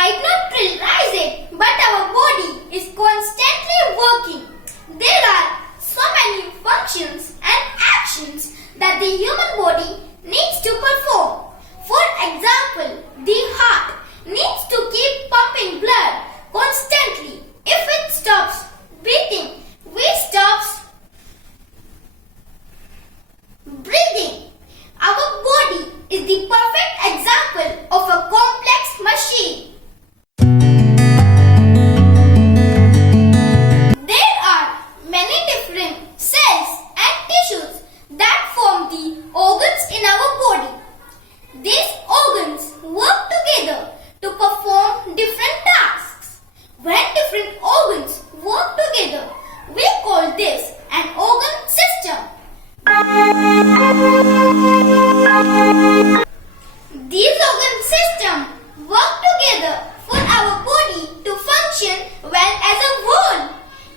might not realize it, but our body is constantly working. There are so many functions and actions that the human body needs to perform. For example, the heart needs to keep pumping blood constantly. If it stops beating, we stop breathing. Our body is the perfect example of a complex machine. There are many different cells and tissues that form the organs in our body. These organs work together to perform different tasks. When different organs work together, we call this an organ system. These organ systems work together for our body to function well as a whole.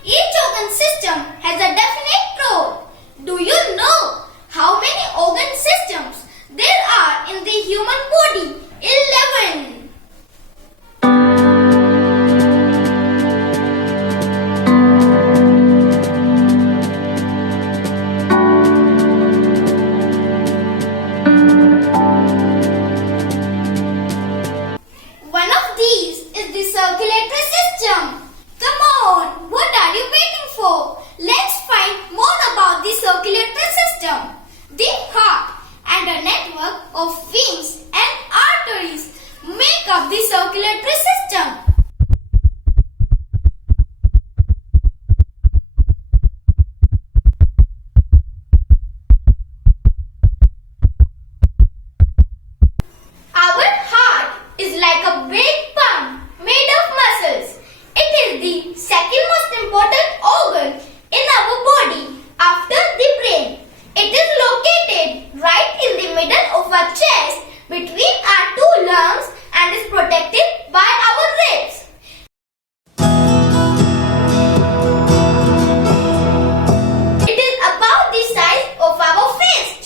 Each organ system has a definite role. Do you know how many organ systems there are in the human body? 11. One of these is the circulatory system. Come on, what are you waiting for? Let's find more about the circulatory system. The heart and a network of veins and arteries make up the circulatory system. Our heart is like a big pump made of muscles. It is the second most important organ in our body after the brain. It is located right in the middle of our chest between our two lungs and is protected by our ribs. It is about the size of our fist.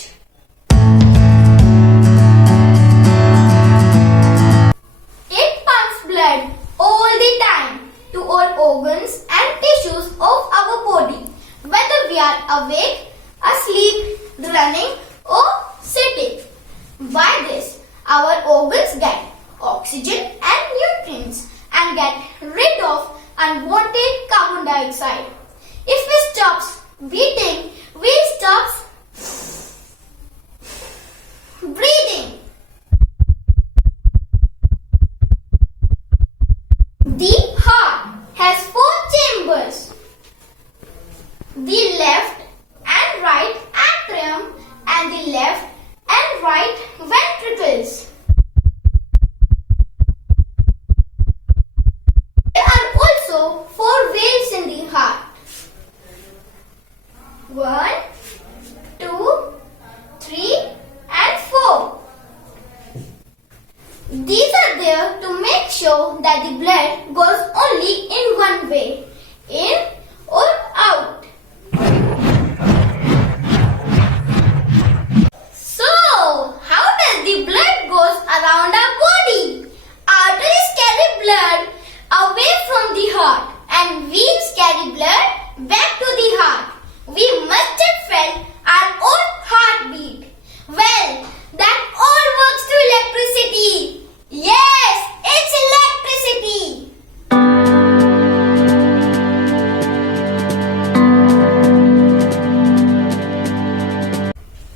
It pumps blood all the time to all organs and tissues of our body, whether we are awake, asleep, running or sitting. By this, our organs get oxygen and nutrients and get rid of unwanted carbon dioxide. If we stop breathing, we stop breathing. The heart has 4 chambers. The left and right atrium and the left and right ventricles. There are also 4 valves in the heart. 1, 2, 3 and 4. These are there to make sure that the blood goes only in one way, in or out. So, how does the blood goes around our body? Arteries carry blood away from the heart and veins carry blood back to the heart. We must have felt our own heartbeat. Well, that all works through electricity. Yes, it's electricity.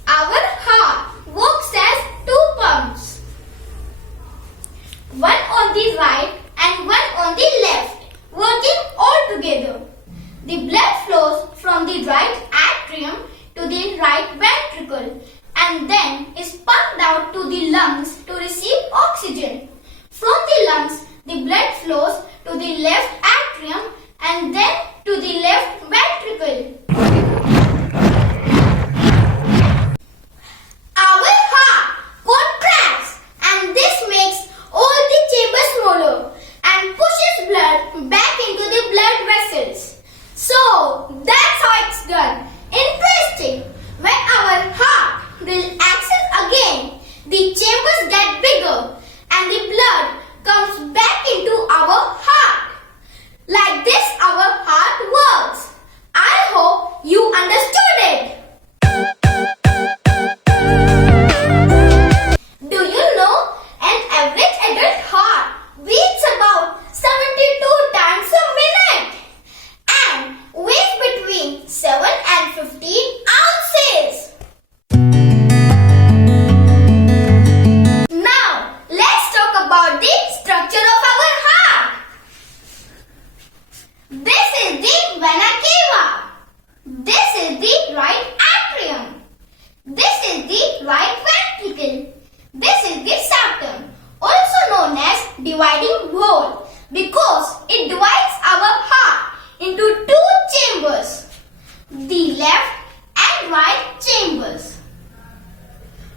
Our heart works as 2 pumps. One on the right and one on the left, working all together. The blood flows from the right atrium to the right ventricle and then is pumped out to the lungs to receive oxygen. From the lungs, the blood flows to the left atrium and then to the left ventricle. Our heart contracts and this makes all the chambers smaller and pushes blood back into the blood vessels. So, that's how it's done. Interesting. When our heart will access again, the chambers get bigger and the blood comes back into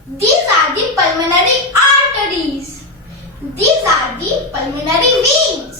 These are the pulmonary arteries. These are the pulmonary veins.